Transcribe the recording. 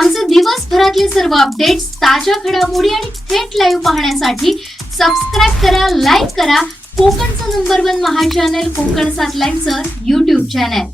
आमचे दिवसभरातले सर्व अपडेट्स, ताज्या घडामोडी आणि थेट लाईव्ह पाहण्यासाठी सबस्क्राईब करा, लाईक करा कोकणचं नंबर 1 महा चॅनल कोकण 7 लाईव्हचं YouTube चॅनल।